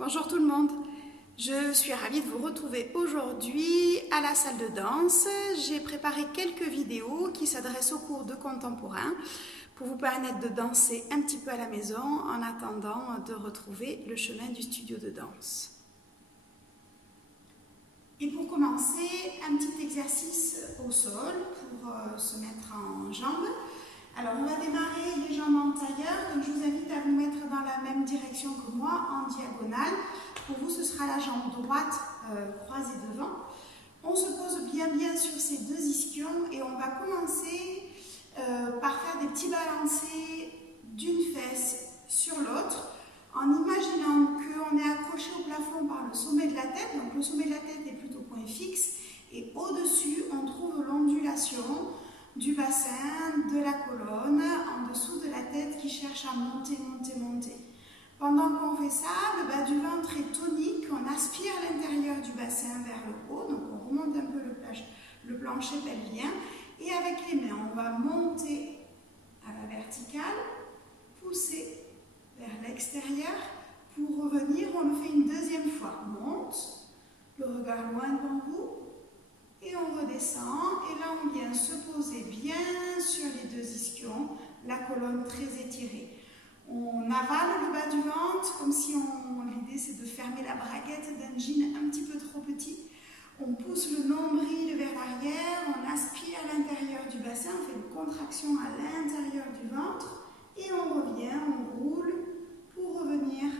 Bonjour tout le monde, je suis ravie de vous retrouver aujourd'hui à la salle de danse. J'ai préparé quelques vidéos qui s'adressent aux cours de contemporain pour vous permettre de danser un petit peu à la maison en attendant de retrouver le chemin du studio de danse. Et pour commencer, un petit exercice au sol pour se mettre en jambes. Alors on va démarrer les jambes en tailleur, donc je vous invite à vous mettre dans la même direction que moi, en diagonale. Pour vous ce sera la jambe droite croisée devant. On se pose bien sur ces deux ischions et on va commencer par faire des petits balancés d'une fesse sur l'autre, en imaginant qu'on est accroché au plafond par le sommet de la tête, donc le sommet de la tête est plutôt point fixe, et au-dessus on trouve l'ondulation du bassin, de la colonne, en dessous de la tête qui cherche à monter. Pendant qu'on fait ça, le bas du ventre est tonique, on aspire l'intérieur du bassin vers le haut, donc on remonte un peu le plancher pelvien, et avec les mains, on va monter à la verticale, pousser vers l'extérieur, pour revenir, on le fait une deuxième fois. On monte, le regard loin devant vous, et on redescend, et là on vient se poser bien sur les deux ischions, la colonne très étirée. On avale le bas du ventre, comme si l'idée c'est de fermer la braguette d'un jean un petit peu trop petit. On pousse le nombril vers l'arrière, on aspire à l'intérieur du bassin, on fait une contraction à l'intérieur du ventre, et on revient, on roule pour revenir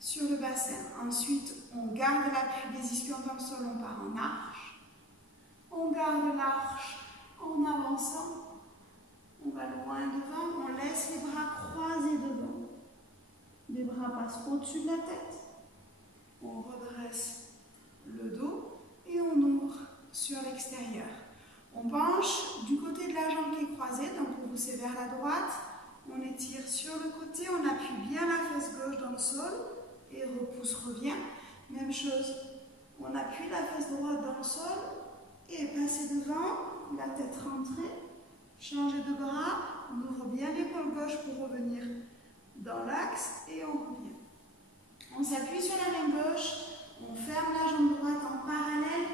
sur le bassin. Ensuite, on garde l'appui des ischions dans le sol, on part en arche. On garde l'arche en avançant, on va loin devant, on laisse les bras croisés devant. Les bras passent au-dessus de la tête, on redresse le dos et on ouvre sur l'extérieur. On penche du côté de la jambe qui est croisée, donc pour pousser vers la droite, on étire sur le côté, on appuie bien la fesse gauche dans le sol et repousse, revient. Même chose, on appuie la fesse droite dans le sol et passer devant, la tête rentrée, changer de bras, on ouvre bien l'épaule gauche pour revenir dans l'axe et on revient. On s'appuie sur la main gauche, on ferme la jambe droite en parallèle,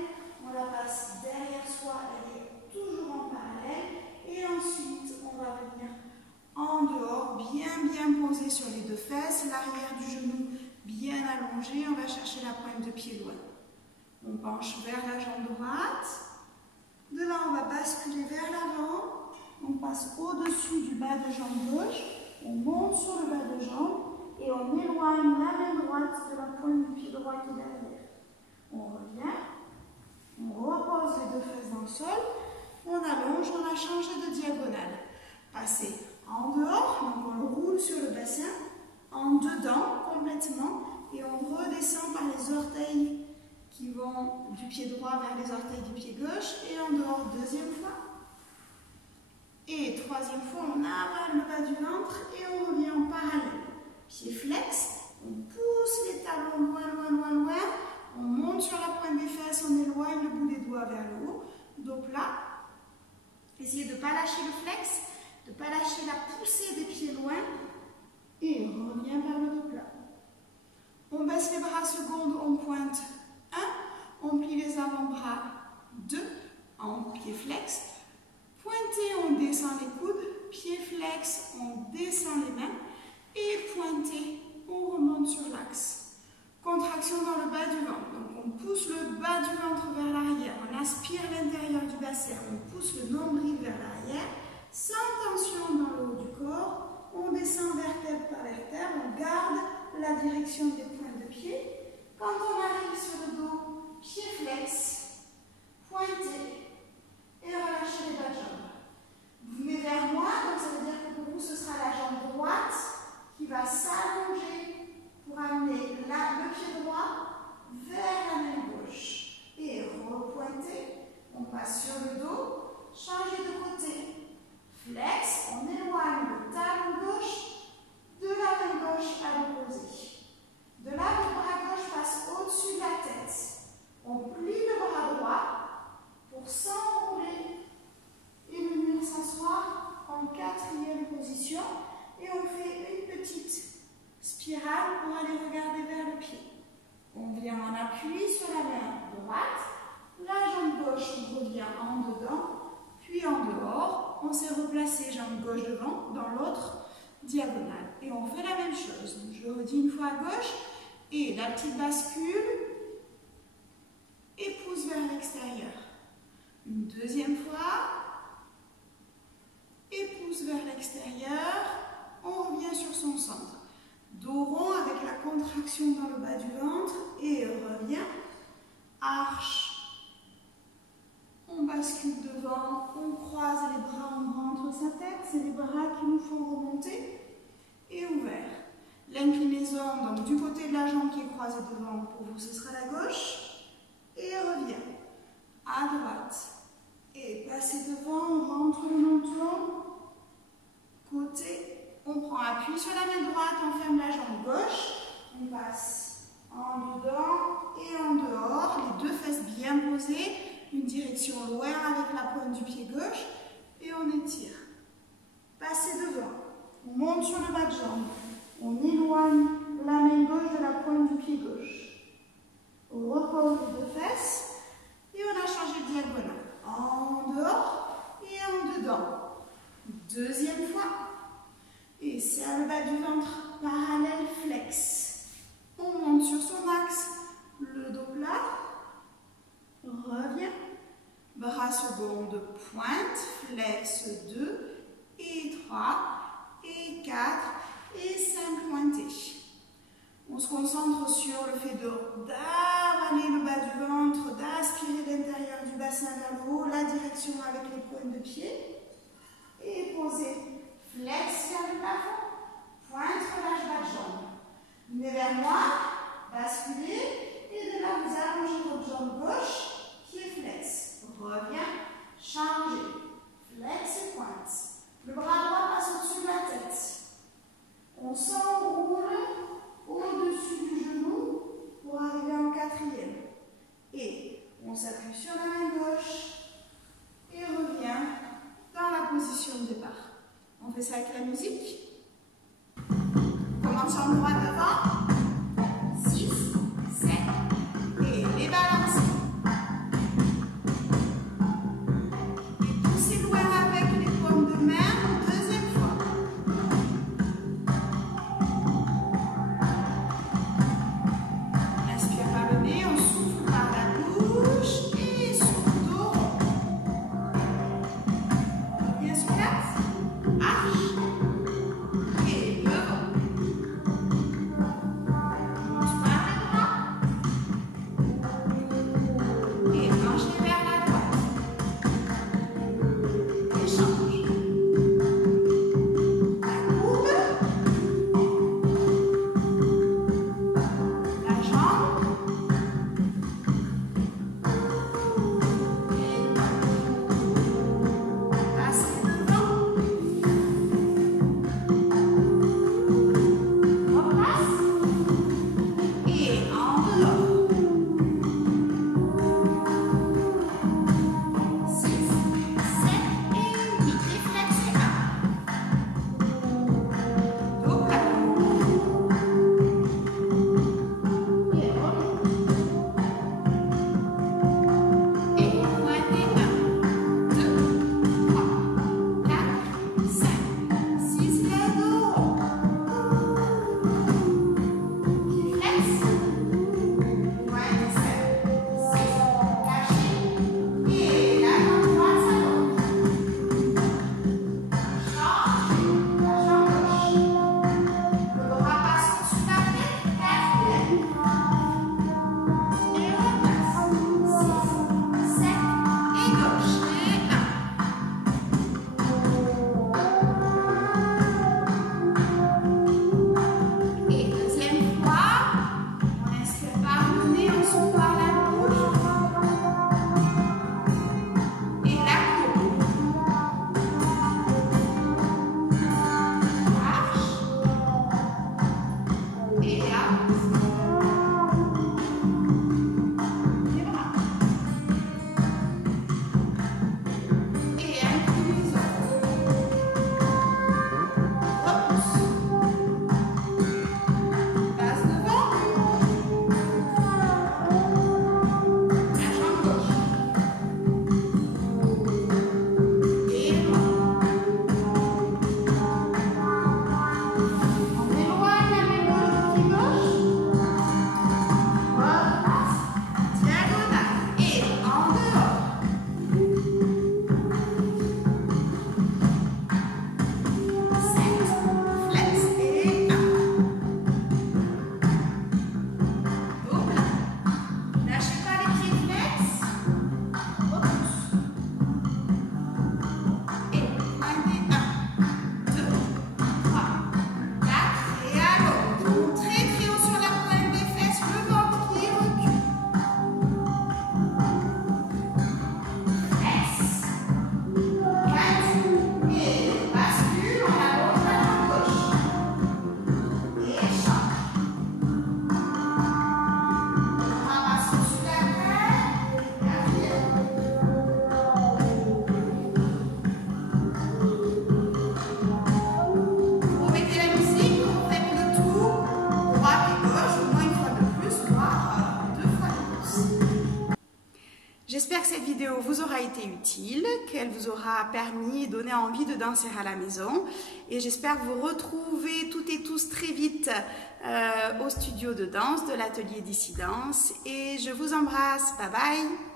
on la passe derrière soi, elle est toujours en parallèle, et ensuite on va venir en dehors, bien posé sur les deux fesses, l'arrière du genou bien allongé, on va chercher la pointe de pied loin. On penche vers la jambe droite. De là, on va basculer vers l'avant. On passe au-dessus du bas de jambe gauche. On monte sur le bas de jambe et on éloigne la main droite de la pointe du pied droit qui est derrière. On revient. On repose les deux fesses dans le sol. On allonge, on a changé de diagonale. Passer en dehors, donc on le roule sur le bassin, en dedans complètement, et on redescend par les orteils qui vont du pied droit vers les orteils du pied gauche, et en dehors deuxième fois. Et troisième fois, on avale le bas du ventre et on revient en parallèle. Pied flex, on pousse les talons loin, on monte sur la pointe des fesses, on éloigne le bout des doigts vers le haut, dos plat. Essayez de ne pas lâcher le flex, de ne pas lâcher la poussée des pieds loin, et on revient vers le dos plat. On baisse les bras secondes, on pointe 1, on plie les avant-bras 2, en pied flex, pointé, on descend les coudes, pied flex, on descend les mains, et pointé, on remonte sur l'axe. Contraction dans le bas du ventre, donc on pousse le bas du ventre vers l'arrière, on aspire l'intérieur du bassin, on pousse le nombril vers l'arrière, sans tension dans le haut du corps, on descend vertèbre par vertèbre, on garde la direction des pointes de pied. Quand on arrive sur le dos, pied flex, pointé, et relâchez les bas de jambes. Vous venez vers moi, donc ça veut dire que pour vous ce sera la jambe droite qui va s'allonger pour amener le pied droit vers la main gauche. Et repointer, on passe sur le dos, changer de côté. Flex, on éloigne le talon gauche de la main gauche à l'opposé. De là, le bras gauche passe au-dessus de la tête. On plie le bras droit pour s'enrouler et venir s'asseoir en 4e position. Et on fait une petite spirale pour aller regarder vers le pied. On vient en appui sur la main droite. La jambe gauche, on revient en dedans, puis en dehors. On s'est replacé jambe gauche devant, dans l'autre diagonale. Et on fait la même chose. Donc, je le redis une fois à gauche. Et la petite bascule. Et pousse vers l'extérieur. Une deuxième fois. Et pousse vers l'extérieur. On revient sur son centre. Dos rond avec la contraction dans le bas du ventre. Et revient. Arche. On bascule devant, on croise les bras, on rentre sa tête, c'est les bras qui nous font remonter et ouvert. L'inclinaison, donc du côté de la jambe qui est croisée devant, pour vous ce sera la gauche, et revient à droite. Et passer devant, on rentre le menton, côté, on prend appui sur la main droite, on ferme la jambe gauche, on passe en dedans et en dehors, les deux fesses bien posées. Une direction loin avec la pointe du pied gauche et on étire. Passez devant. On monte sur le bas de jambe. On éloigne la main gauche de la pointe du pied gauche. On repose les deux fesses et on a changé de diagonale. En dehors et en dedans. Deuxième fois. Et serre le bas du ventre parallèle flex. On monte sur son axe. Le dos plat. Revient. Bras seconde, pointe, flex 2 et 3 et 4 et 5 pointés. On se concentre sur le fait d'avaler le bas du ventre, d'aspirer l'intérieur du bassin vers le haut, la direction avec les pointes de pied et poser. Flex vers le plafond, pointe, relâche bas de jambe. Venez vers moi, basculez et de là vous allongez votre jambe gauche. Flex, revient, changez, flex et pointe. Le bras droit passe au-dessus de la tête. On s'enroule au-dessus du genou pour arriver en quatrième. Et on s'appuie sur la main gauche et revient dans la position de départ. On fait ça avec la musique. Commençons droit devant. 6, J'espère que cette vidéo vous aura été utile, qu'elle vous aura permis et donné envie de danser à la maison. Et j'espère vous retrouver toutes et tous très vite au studio de danse de l'atelier Dissidence. Et je vous embrasse. Bye bye.